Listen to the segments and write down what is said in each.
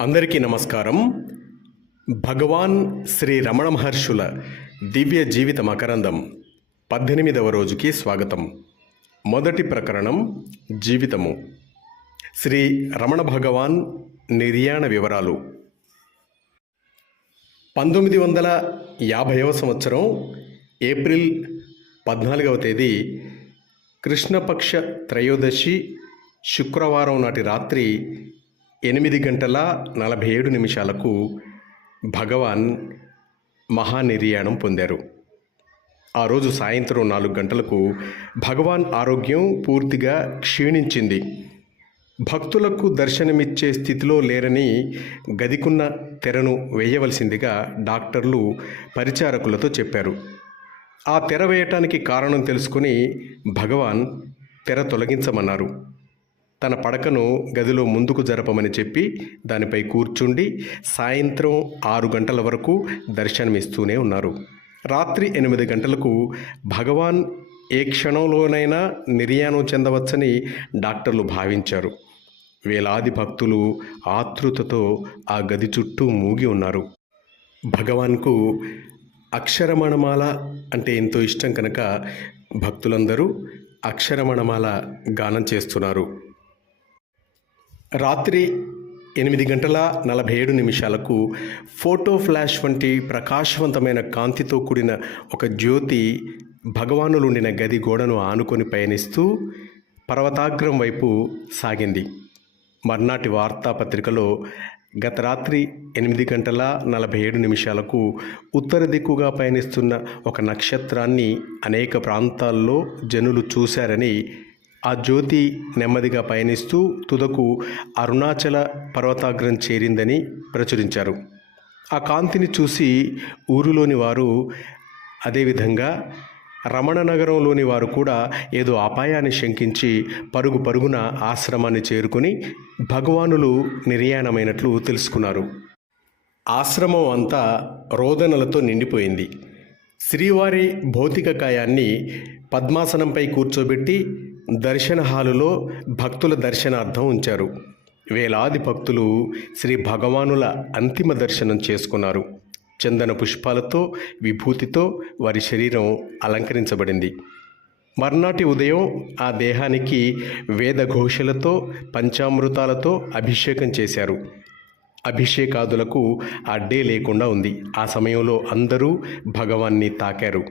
అందరికీ నమస్కారం. భగవాన్ శ్రీ రమణ మహర్షుల దివ్య జీవిత మకరందం పద్దెనిమిదవ రోజుకి స్వాగతం. మొదటి ప్రకరణం జీవితము. శ్రీ రమణ భగవాన్ నిర్యాణ వివరాలు. పంతొమ్మిది వందల యాభైవ సంవత్సరం ఏప్రిల్ పద్నాలుగవ తేదీ కృష్ణపక్ష త్రయోదశి శుక్రవారం నాటి రాత్రి ఎనిమిది గంటల నలభై ఏడు నిమిషాలకు భగవాన్ మహానిర్యాణం పొందారు. ఆ రోజు సాయంత్రం నాలుగు గంటలకు భగవాన్ ఆరోగ్యం పూర్తిగా క్షీణించింది. భక్తులకు దర్శనమిచ్చే స్థితిలో లేరని గదికున్న తెరను వేయవలసిందిగా డాక్టర్లు పరిచారకులతో చెప్పారు. ఆ తెర వేయటానికి కారణం తెలుసుకుని భగవాన్ తెర తొలగించమన్నారు. తన పడకను గదిలో ముందుకు జరపమని చెప్పి దానిపై కూర్చుండి సాయంత్రం ఆరు గంటల వరకు దర్శనమిస్తూనే ఉన్నారు. రాత్రి ఎనిమిది గంటలకు భగవాన్ ఏ క్షణంలోనైనా నిర్యాణం చెందవచ్చని డాక్టర్లు భావించారు. వేలాది భక్తులు ఆతృతతో ఆ గది చుట్టూ మూగి ఉన్నారు. భగవాన్కు అక్షరమణమాల అంటే ఎంతో ఇష్టం కనుక భక్తులందరూ అక్షరమణమాల గానం చేస్తున్నారు. రాత్రి ఎనిమిది గంటల నలభై ఏడు నిమిషాలకు ఫోటో ఫ్లాష్ వంటి ప్రకాశవంతమైన కాంతితో కూడిన ఒక జ్యోతి భగవానులుండిన గది గోడను ఆనుకొని పయనిస్తూ పర్వతాగ్రం వైపు సాగింది. మర్నాటి వార్తాపత్రికలో గత రాత్రి ఎనిమిది గంటల నలభై ఏడు నిమిషాలకు ఉత్తర దిక్కుగా పయనిస్తున్న ఒక నక్షత్రాన్ని అనేక ప్రాంతాల్లో జనులు చూశారని ఆ జ్యోతి నెమ్మదిగా పయనిస్తూ తుదకు అరుణాచల పర్వతాగ్రం చేరిందని ప్రచురించారు. ఆ కాంతిని చూసి ఊరిలోని వారు అదేవిధంగా రమణ నగరంలోని వారు కూడా ఏదో అపాయాన్ని శంకించి పరుగు పరుగున ఆశ్రమాన్ని చేరుకుని భగవానులు నిర్యాణమైనట్లు తెలుసుకున్నారు. ఆశ్రమం అంతా రోదనలతో నిండిపోయింది. శ్రీవారి భౌతిక కాయాన్ని పద్మాసనంపై కూర్చోబెట్టి దర్శన హాలులో భక్తుల దర్శనార్థం ఉంచారు. వేలాది భక్తులు శ్రీ భగవానుల అంతిమ దర్శనం చేసుకున్నారు. చందన పుష్పాలతో విభూతితో వారి శరీరం అలంకరించబడింది. మర్నాటి ఉదయం ఆ దేహానికి వేదఘోషలతో పంచామృతాలతో అభిషేకం చేశారు. అభిషేకాదులకు అడ్డే లేకుండా ఉంది. ఆ సమయంలో అందరూ భగవాన్ని తాకారు.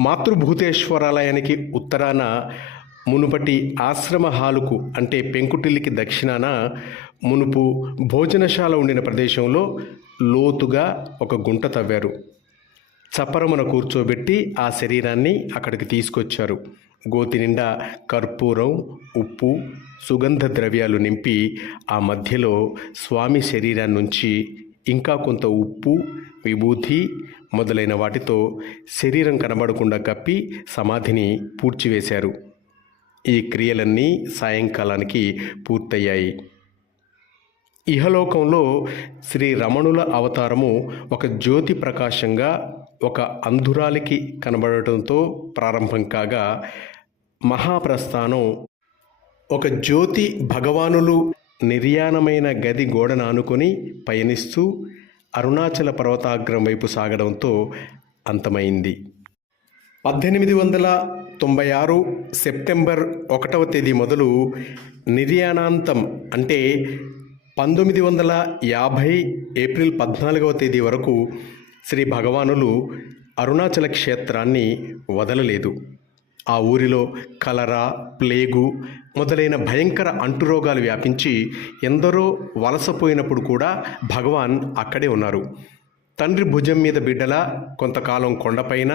మాతృభూతేశ్వరాలయానికి ఉత్తరాన మునుపటి ఆశ్రమ హాలుకు అంటే పెంకుటిల్లికి దక్షిణాన మునుపు భోజనశాల ఉండిన ప్రదేశంలో లోతుగా ఒక గుంట తవ్వారు. చప్పరమున కూర్చోబెట్టి ఆ శరీరాన్ని అక్కడికి తీసుకొచ్చారు. గోతి నిండా కర్పూరం ఉప్పు సుగంధ ద్రవ్యాలు నింపి ఆ మధ్యలో స్వామి శరీరాన్నించి ఇంకా కొంత ఉప్పు విభూతి మొదలైన వాటితో శరీరం కనబడకుండా కప్పి సమాధిని పూడ్చివేశారు. ఈ క్రియలన్నీ సాయంకాలానికి పూర్తయ్యాయి. ఇహలోకంలో శ్రీ రమణుల అవతారము ఒక జ్యోతి ప్రకాశంగా ఒక అంధురాలికి కనబడటంతో ప్రారంభం కాగా మహాప్రస్థానం ఒక జ్యోతి భగవానులు నిర్యాణమైన గది గోడను ఆనుకొని పయనిస్తూ అరుణాచల పర్వతాగ్రం వైపు సాగడంతో అంతమైంది. పద్దెనిమిది వందల తొంభై ఆరు సెప్టెంబర్ ఒకటవ తేదీ మొదలు నిర్యాణాంతం అంటే పంతొమ్మిది వందల యాభై ఏప్రిల్ పద్నాలుగవ తేదీ వరకు శ్రీ భగవానులు అరుణాచల క్షేత్రాన్ని వదలలేదు. ఆ ఊరిలో కలరా ప్లేగు మొదలైన భయంకర అంటురోగాలు వ్యాపించి ఎందరో వలసపోయినప్పుడు కూడా భగవాన్ అక్కడే ఉన్నారు. తండ్రి భుజం మీద బిడ్డల కొంతకాలం కొండపైన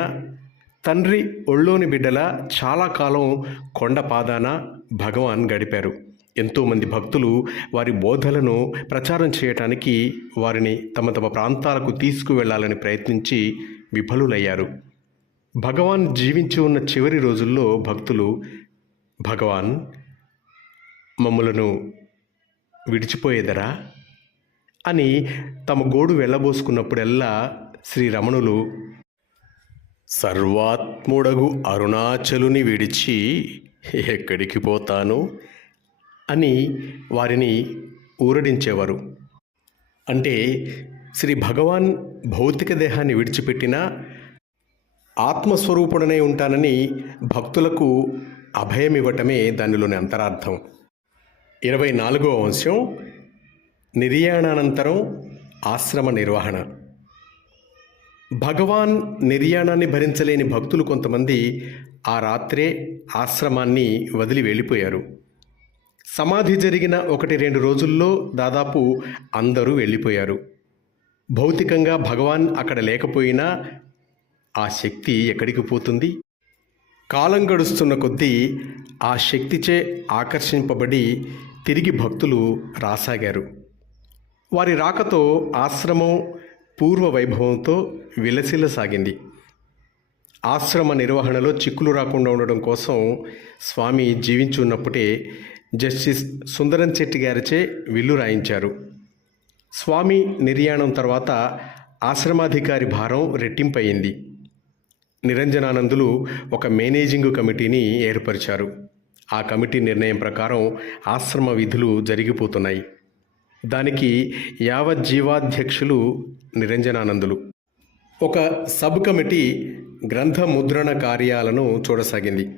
తండ్రి ఒళ్ళోని బిడ్డల చాలా కాలం కొండ పాదాన భగవాన్ గడిపారు. ఎంతోమంది భక్తులు వారి బోధలను ప్రచారం చేయటానికి వారిని తమ తమ ప్రాంతాలకు తీసుకువెళ్ళాలని ప్రయత్నించి విఫలులయ్యారు. భగవాన్ జీవించి ఉన్న చివరి రోజుల్లో భక్తులు భగవాన్ మమ్ములను విడిచిపోయేదరా అని తమ గోడు వెళ్ళబోసుకున్నప్పుడల్లా శ్రీరమణులు సర్వాత్ముడగు అరుణాచలుని విడిచి ఎక్కడికి పోతాను? అని వారిని ఊరడించేవారు. అంటే శ్రీ భగవాన్ భౌతిక దేహాన్ని విడిచిపెట్టినా ఆత్మస్వరూపుడనే ఉంటానని భక్తులకు అభయం ఇవ్వటమే దానిలోని అంతరార్థం. ఇరవై నాలుగవ అంశం నిర్యాణానంతరం ఆశ్రమ నిర్వహణ. భగవాన్ నిర్యాణాన్ని భరించలేని భక్తులు కొంతమంది ఆ రాత్రే ఆశ్రమాన్ని వదిలి వెళ్ళిపోయారు. సమాధి జరిగిన ఒకటి రెండు రోజుల్లో దాదాపు అందరూ వెళ్ళిపోయారు. భౌతికంగా భగవాన్ అక్కడ లేకపోయినా ఆ శక్తి ఎక్కడికి పోతుంది? కాలం గడుస్తున్న కొద్దీ ఆ శక్తిచే ఆకర్షింపబడి తిరిగి భక్తులు రాసాగారు. వారి రాకతో ఆశ్రమం పూర్వ వైభవంతో విలసిల్లసాగింది ఆశ్రమ నిర్వహణలో చిక్కులు రాకుండా ఉండడం కోసం స్వామి జీవించి ఉన్నప్పుడే జస్టిస్ సుందరం చెట్టి గారిచే విల్లు రాయించారు. స్వామి నిర్యాణం తర్వాత ఆశ్రమాధికారి భారం రెట్టింపయింది. నిరంజనానందులు ఒక మేనేజింగ్ కమిటీని ఏర్పరిచారు. ఆ కమిటీ నిర్ణయం ప్రకారం ఆశ్రమ విధులు జరిగిపోతున్నాయి. దానికి యావజ్జీవాధ్యక్షులు నిరంజనానందులు. ఒక సబ్ కమిటీ గ్రంథ ముద్రణ కార్యాలను చూడసాగింది.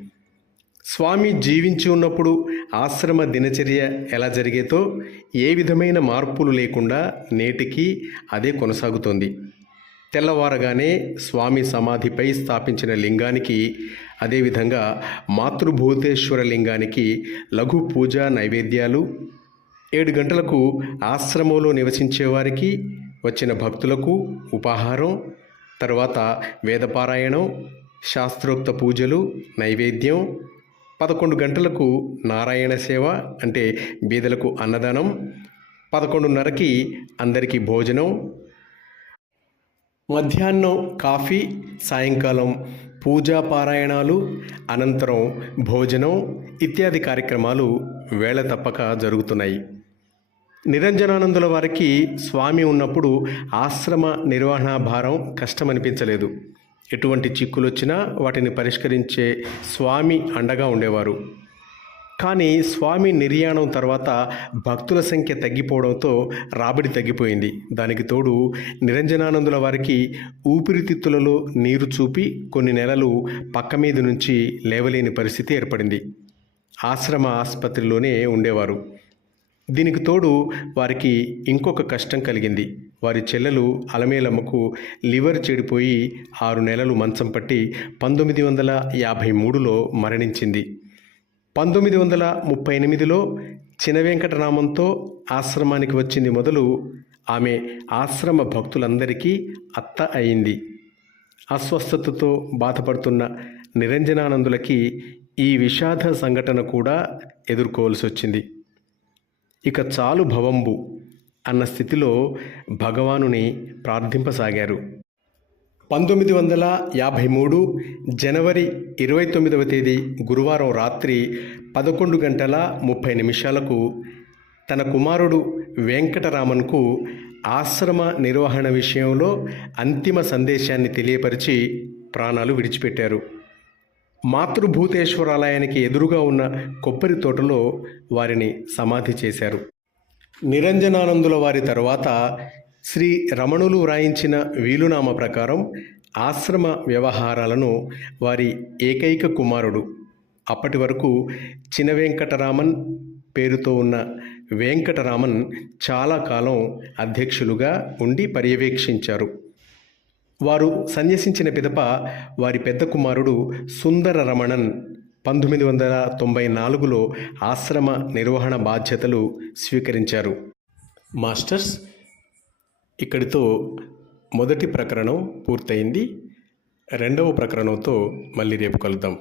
స్వామి జీవించి ఉన్నప్పుడు ఆశ్రమ దినచర్య ఎలా జరిగేతో ఏ విధమైన మార్పులు లేకుండా నేటికి అదే కొనసాగుతోంది. తెల్లవారగానే స్వామి సమాధిపై స్థాపించిన లింగానికి అదేవిధంగా మాతృభూతేశ్వర లింగానికి లఘు పూజా నైవేద్యాలు ఏడు గంటలకు ఆశ్రమంలో నివసించే వారికి వచ్చిన భక్తులకు ఉపాహారం తర్వాత వేదపారాయణం శాస్త్రోక్త పూజలు నైవేద్యం పదకొండు గంటలకు నారాయణ సేవ అంటే బీదలకు అన్నదానం పదకొండున్నరకి అందరికీ భోజనం మధ్యాహ్నం కాఫీ సాయంకాలం పూజా పారాయణాలు అనంతరం భోజనం ఇత్యాది కార్యక్రమాలు వేళ తప్పక జరుగుతున్నాయి. నిరంజనానందుల వారికి స్వామి ఉన్నప్పుడు ఆశ్రమ నిర్వహణ భారం కష్టమనిపించలేదు. ఎటువంటి చిక్కులు వచ్చినా వాటిని పరిష్కరించే స్వామి అండగా ఉండేవారు. కానీ స్వామి నిర్యాణం తర్వాత భక్తుల సంఖ్య తగ్గిపోవడంతో రాబడి తగ్గిపోయింది. దానికి తోడు నిరంజనానందుల వారికి ఊపిరితిత్తులలో నీరు చూపి కొన్ని నెలలు పక్క మీద నుంచి లేవలేని పరిస్థితి ఏర్పడింది. ఆశ్రమ ఆసుపత్రిలోనే ఉండేవారు. దీనికి తోడు వారికి ఇంకొక కష్టం కలిగింది. వారి చెల్లెలు అలమేలమ్మకు లివర్ చెడిపోయి ఆరు నెలలు మంచం పట్టి పంతొమ్మిది వందల యాభై మూడులో మరణించింది. పంతొమ్మిది వందల ముప్పై ఎనిమిదిలో చినవెంకటరామంతో ఆశ్రమానికి వచ్చింది మొదలు ఆమె ఆశ్రమ భక్తులందరికీ అత్త అయింది. అస్వస్థతతో బాధపడుతున్న నిరంజనానందులకి ఈ విషాద సంఘటన కూడా ఎదుర్కోవాల్సి వచ్చింది ఇక చాలు భవంబు అన్న స్థితిలో భగవానుని ప్రార్థింపసాగారు. పంతొమ్మిది వందల యాభై మూడు జనవరి ఇరవై తొమ్మిదవ తేదీ గురువారం రాత్రి పదకొండు గంటల ముప్పై నిమిషాలకు తన కుమారుడు వెంకటరామన్కు ఆశ్రమ నిర్వహణ విషయంలో అంతిమ సందేశాన్ని తెలియపరిచి ప్రాణాలు విడిచిపెట్టారు. మాతృభూతేశ్వరాలయానికి ఎదురుగా ఉన్న కొబ్బరి తోటలో వారిని సమాధి చేశారు. నిరంజనానందుల వారి తరువాత శ్రీ రమణులు వ్రాయించిన వీలునామా ప్రకారం ఆశ్రమ వ్యవహారాలను వారి ఏకైక కుమారుడు. అప్పటి వరకు చిన వెంకటరామన్ పేరుతో ఉన్న వెంకటరామన్ చాలా కాలం అధ్యక్షులుగా ఉండి పర్యవేక్షించారు. వారు సన్యసించిన పిదప వారి పెద్ద కుమారుడు సుందర రమణన్ పంతొమ్మిది వందల తొంభై నాలుగులో ఆశ్రమ నిర్వహణ బాధ్యతలు స్వీకరించారు. మాస్టర్స్ ఇక్కడితో మొదటి ప్రకరణం పూర్తయింది. రెండవ ప్రకరణంతో మళ్ళీ రేపు కలుద్దాం.